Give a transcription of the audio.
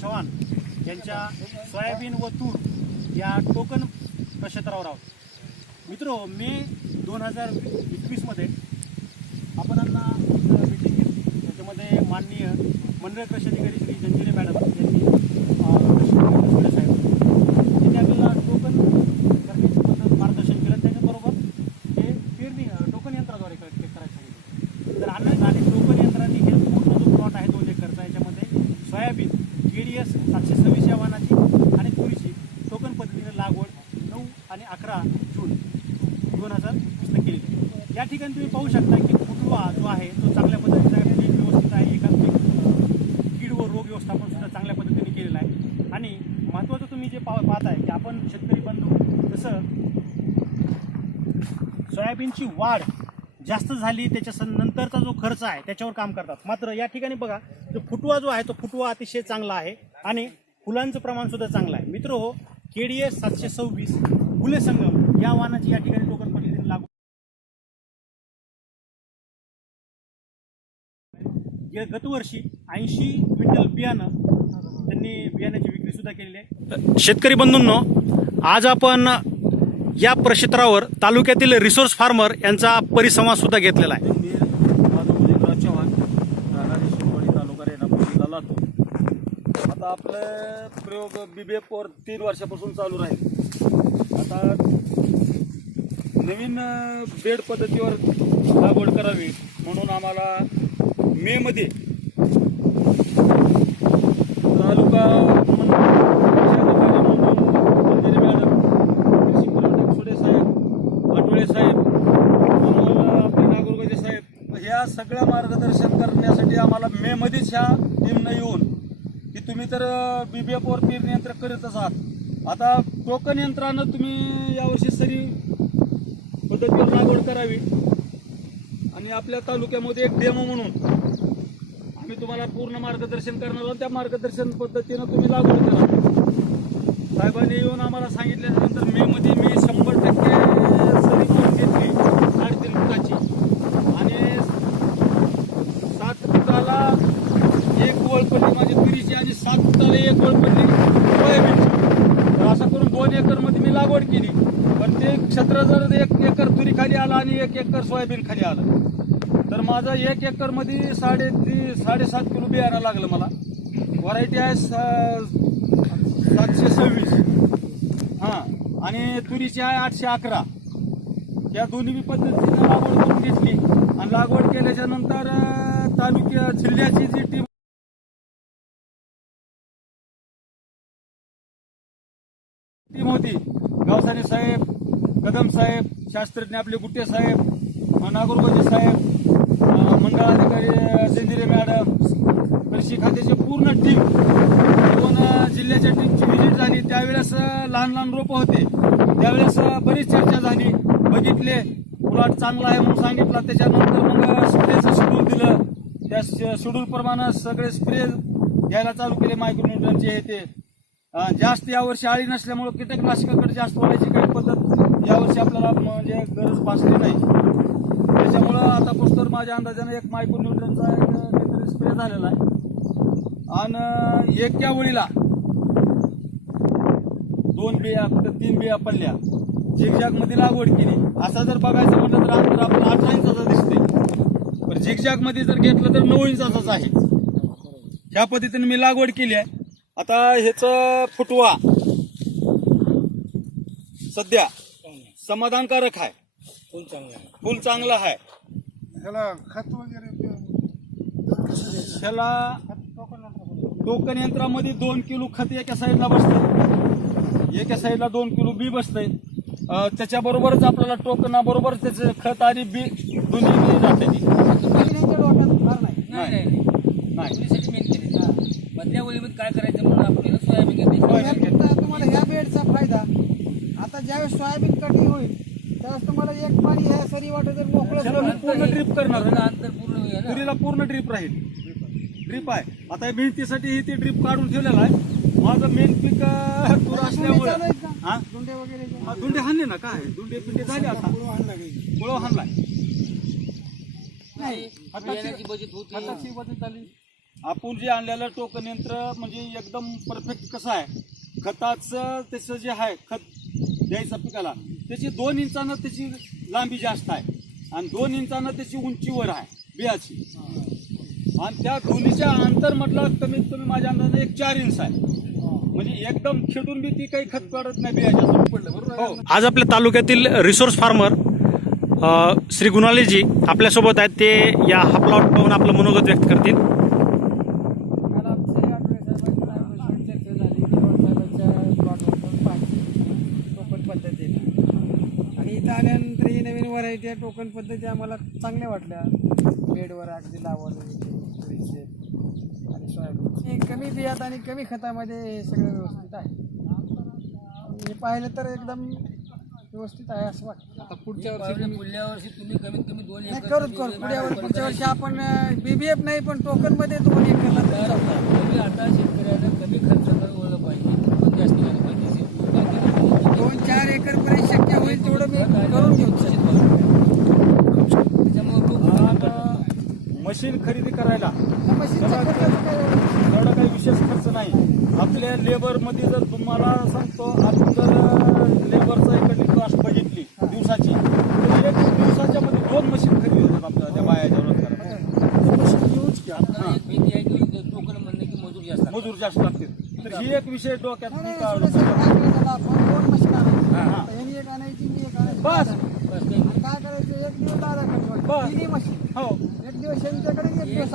चव्हाण यांच्या सोयाबीन व तूर या टोकन प्रक्षेत्रावर आहोत. मित्र मे दोन हजार एकवीसमध्ये आपणांना मिटिंग घेतली. त्याच्यामध्ये माननीय मंडळ कृषी अधिकारी श्री जंजिरे मॅडम यांनी अं, कृषी साहेब यांनी आपल्याला टोकन करण्याची पद्धत मार्गदर्शन केलं त्याच्याबरोबर हे पेरणी अं, टोकन यंत्राद्वारे क- के- करायचं सांगितलं तर आणि आणि टोकन यंत्रांनी हे पूर्ण जो प्लॉट आहे दोन एकरचा याच्यामध्ये सोयाबीन के डी एस सातशे सव्वीस या वाहनाची आणि तुरीची टोकन पद्धतीने लागवड नऊ आणि अकरा जून दोन हजार वीसला केली आहे. या ठिकाणी तुम्ही पाहू शकता की फुटवा जो आहे तो चांगल्या पद्धतीचा आहे पीक व्यवस्थित आहे. एकात्मिक कीड व रोग व्यवस्थापन सुद्धा चांगल्या पद्धतीने केलेलं आहे. आणि महत्त्वाचं तुम्ही जे पाह पाहताय की आपण शेतकरी बंधू जसं सोयाबीनची वाढ जास्त झाली त्याच्या नंतरचा जो खर्च आहे त्याच्यावर काम करतात. मात्र या ठिकाणी बघा जो फुटवा जो आहे तो फुटवा अतिशय चांगला आहे आणि फुलांचं प्रमाण सुद्धा चांगलं आहे. मित्र हो केडीए सातशे सव्वीस फुले संगम या वाहनाची या ठिकाणी टोकन गे- गतवर्षी ऐंशी क्विंटल बियाणं त्यांनी बियाण्याची विक्री सुद्धा केलेली आहे. शेतकरी बंधूंनो आज आपण या प्रक्षेत्रावर तालुक्यातील रिसोर्स फार्मर यांचा परिसंवाद सुद्धा घेतलेला आहे. मी माझं उदयनराव चव्हाण राहणार शिववाडी तालुका रेणापूर जिल्हा लातूर. आता आपले प्रयोग बी बी एफवर तीन वर्षापासून चालू राहील. आता नवीन बेड पद्धतीवर लागवड करावी म्हणून आम्हाला मेमध्ये तालुका म्हणून मॅडम साहेब साहेब अमोल साहेब. ह्या सगळ्या मार्गदर्शन करण्यासाठी आम्हाला मे मध्येच ह्या टीमनं येऊन की तुम्ही तर बी बी एफवर पेरणी यंत्र करत आहात आता टोकन यंत्रानं तुम्ही यावर्षी सरी पद्धतीवर लागवड करावी. आणि आपल्या तालुक्यामध्ये एक डेमो म्हणून आम्ही तुम्हाला पूर्ण मार्गदर्शन करणार आहोत. त्या मार्गदर्शन पद्धतीनं तुम्ही लागवड करा. साहेबांनी येऊन आम्हाला सांगितल्यानंतर मे मध्ये मी शंभर टक्के सरी करून घेतली साडेतीन फुटाची. आणि सात फुटाला एक वळ पडली माझी तुरीची आणि सात फुटाला एक वळ पडली सोयाबीनची. तर असं करून दोन एकरमध्ये मी लागवड केली. पण ते क्षेत्र जर एक एकर तुरी खाली आलं आणि एक एकर सोयाबीन खाली आलं. माझं एक एकरमध्ये साडे साडेसात किलो बियाणं लागलं मला. व्हरायटी आहे सा- सातशे सव्वीस. हां आणि तुरीची आहे आठशे अकरा. या दोन्ही बी पद्धतीनं लागवड करून घेतली. आणि लागवड केल्याच्यानंतर तालुक्या जिल्ह्याची जी टीम टीम होती गावसाने साहेब कदम साहेब शास्त्रज्ञ आपले गुट्टे साहेब अं, नागोरगोजे साहेब मंडळाधिकारी मंडळ सेंदिरे मॅडम कृषी खात्याची पूर्ण टीम दोन जिल्ह्याच्या टीमची व्हिजिट झाली. त्यावेळेस लहान लहान रोपं होते. त्यावेळेस बरीच चर्चा झाली. बघितले प्लॉट चांगला आहे म्हणून सांगितलं. त्याच्यानंतर मग स्प्रेचं शेड्यूल दिलं. त्या शेड्यूल प्रमाणे सगळे स्प्रे घ्यायला चालू केले मायक्रोन्यूट्रनचे हे ते. जास्त यावर्षी आळी नसल्यामुळे कीटकनाशकाकडे जास्त वाढायची काही पद्धत यावर्षी आपल्याला म्हणजे गरज भासली नाही. त्याच्यामुळं आता पुस्तक माझ्या अंदाजाने एक मायक्रोन्यूट्रनचा एक काहीतरी स्प्रे झालेला आहे. आणि एका ओळीला दोन बिया कुठं तीन बिया पडल्या. झिगझॅगमध्ये लागवड केली. असं जर बघायचं म्हटलं तर अंतर आपण अठरा इंचाचा दिसते पण झिगझॅगमध्ये जर घेतलं तर नऊ इंचाचाच आहे. ह्या पद्धतीने मी लागवड केली आहे. आता ह्याच फुटवा सध्या समाधानकारक आहे. फुल चांगलं आहे. फुल चांगलं आहे. ह्याला खत वगैरे ह्याला टोकन यंत्रामध्ये दोन किलो खत एका साईडला बसतं एका साईडला दोन किलो बी बसतंय. अं, त्याच्याबरोबरच आपल्याला टोकना बरोबर त्याचं खत आणि बी दोन्ही बी जाते ती. नाही. नाही. नाही मुलीसाठी मेन केले मधल्या ओळीमध्ये काय करायचं म्हणून आपण सोयाबीन घेतली तुम्हाला ह्या बेडचा फायदा आता ज्यावेळेस सोयाबीन कटिंग होईल त्यावेळेस तुम्हाला एक पाणी ह्या सरी वाटत जर मोकळं मी पूर्ण ड्रीप करणार अंतर पूर्ण होईल ना? तुरीला पूर्ण ड्रीप राहील. ड्रीप आहे. आता या मेहनतीसाठी ही ते ड्रीप काढून ठेवलेलं आहे. माझं मेन पीक अं, तूर असल्यामुळे. चालू आहेत का? हा? धुंडे वगैरे जे- हा, हाणले ना? काय? दुंडे पिंडे झाले आता. कुळव हाणलाय नाही. बियाण्याची बचत होती. खताची बचत झाली. आपण जे आणलेलं टोकन यंत्र म्हणजे एकदम परफेक्ट कसं आहे? खताचं त्याचं जे आहे खत द्यायचं पिकाला. त्याची दोन इंचानं त्याची लांबी जास्त आहे. आणि दोन इंचानं त्याची उंचीवर आहे बियाची. आणि त्या दोन्हीच्या अंतर म्हटलं कमीत कमी माझ्या अंदाजाने एक चार इंच आहे. म्हणजे एकदम खेळून बी ती काही खत पडत नाही बियाच्या पडलं बरोबर हो. आज आपल्या तालुक्यातील रिसोर्स फार्मर श्री गुणालीजी आपल्यासोबत आहेत. ते या हा प्लॉट पाहून आपलं मनोगत व्यक्त करतील काल आमचे आठवडे साहेबांची चर्चा झाली पवार साहेबांच्या प्लॉटवर पाहिजे टोकन पद्धतीने आणि इथं आल्यानंतर ही नवीन व्हरायटी आहे टोकन पद्धती आम्हाला चांगल्या वाटल्या. बेडवर अगदी लावलं आणि सोयाबीन. कमी बियात आणि कमी खतामध्ये हे सगळं व्यवस्थित आहे. हे पाहिलं तर एकदम व्यवस्थित आहे असं वाटतं. आता पुढच्या वर्षी पुढल्या वर्षी तुम्ही कमीत कमी दोन एकर करूच करू. पुढे पुढच्या वर्षी आपण बीबीएफ नाही पण टोकनमध्ये दोन. तुम्ही आता शेतकऱ्याला कमी खर्च ओळख पाहिजे पण जास्त केलं पाहिजे शेतकरी दोन चार एकर पर्यंत शक्य होईल तेवढं मी करून घेऊ त्याच्यामुळे खूप आणि मशीन खरेदी करायला. एवढं? काही विशेष खर्च नाही. आपल्या लेबरमध्ये जर तुम्हाला सांगतो आपण जर लेबरचा इकडली कॉस्ट बघितली दिवसाची तर एक दिवसाच्या मध्ये दोन मशीन खरेदी होतात आपल्याला त्या बायाच्या रोजगारात मशीन घेऊच की आपण. मजूर जास्त मजूर जास्त लागतील. तर ही एक विषय डोक्यात बस. काय करायचं? एक दिवस हो. दिवस शेतीच्याकडे एक दिवस